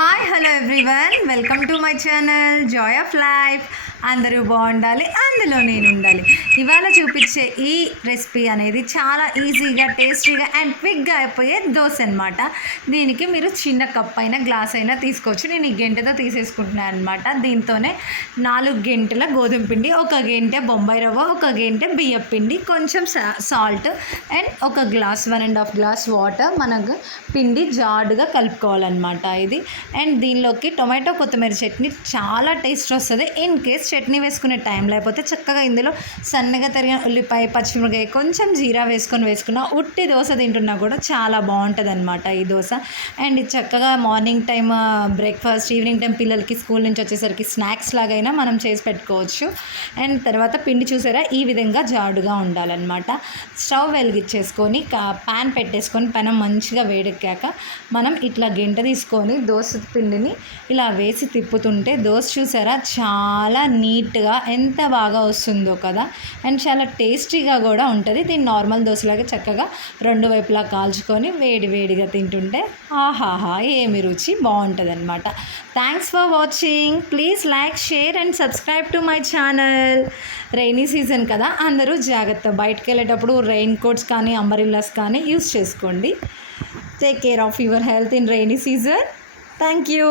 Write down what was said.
Hi hello everyone welcome to my channel joy of life అందరూ బాగుండాలి అందులో నేను ఉండాలి. ఇవాళ చూపించే ఈ రెసిపీ అనేది చాలా ఈజీగా టేస్టీగా అండ్ క్విక్గా అయిపోయే దోశ అనమాట దీనికి మీరు చిన్న కప్ అయినా గ్లాస్ అయినా తీసుకోవచ్చు. నేను ఈ గంటతో తీసేసుకుంటున్నాను అనమాట దీంతోనే నాలుగు గంటల గోధుమ పిండి ఒక గంట బొంబాయి రవ్వ ఒక గంట బియ్యం పిండి కొంచెం సాల్ట్ అండ్ ఒక glass one and half glass water మనకు పిండి జాడుగా కలుపుకోవాలన్నమాట ఇది. అండ్ దీనిలోకి టొమాటో కొత్తిమీర చట్నీ చాలా టేస్ట్ వస్తుంది. ఇన్ కేస్ చట్నీ వేసుకునే టైం లేకపోతే చక్కగా ఇందులో సన్నగా తరిగిన ఉల్లిపాయ పచ్చిమిరకాయ కొంచెం జీరా వేసుకొని వేసుకున్న ఉట్టి దోశ తింటున్నా కూడా చాలా బాగుంటుంది అనమాట ఈ దోశ. అండ్ చక్కగా morning time breakfast evening time పిల్లలకి స్కూల్ నుంచి వచ్చేసరికి స్నాక్స్ లాగైనా మనం చేసి పెట్టుకోవచ్చు. అండ్ తర్వాత పిండి చూసారా? ఈ విధంగా జాడుగా ఉండాలన్నమాట. స్టవ్ వెలిగించేసుకొని ప్యాన్ పెట్టేసుకొని పెనం మంచిగా వేడెక్కాక మనం ఇట్లా గంట తీసుకొని దోశ పిండిని ఇలా వేసి తిప్పుతుంటే దోశ చూసారా? చాలా నీట్గా ఎంత బాగా వస్తుందో కదా. అండ్ చాలా టేస్టీగా కూడా ఉంటుంది. దీన్ని నార్మల్ దోశలాగా చక్కగా రెండు వైపులా కాల్చుకొని వేడి వేడిగా తింటుంటే ఆహాహా ఏమి రుచి బాగుంటుంది అనమాట thanks for watching please like share and subscribe to my channel rainy season కదా. అందరూ జాగ్రత్త బయటకు వెళ్ళేటప్పుడు రెయిన్ కోట్స్ కానీ అంబరిల్లాస్ కానీ యూస్ చేసుకోండి. Take care of your health in rainy season thank you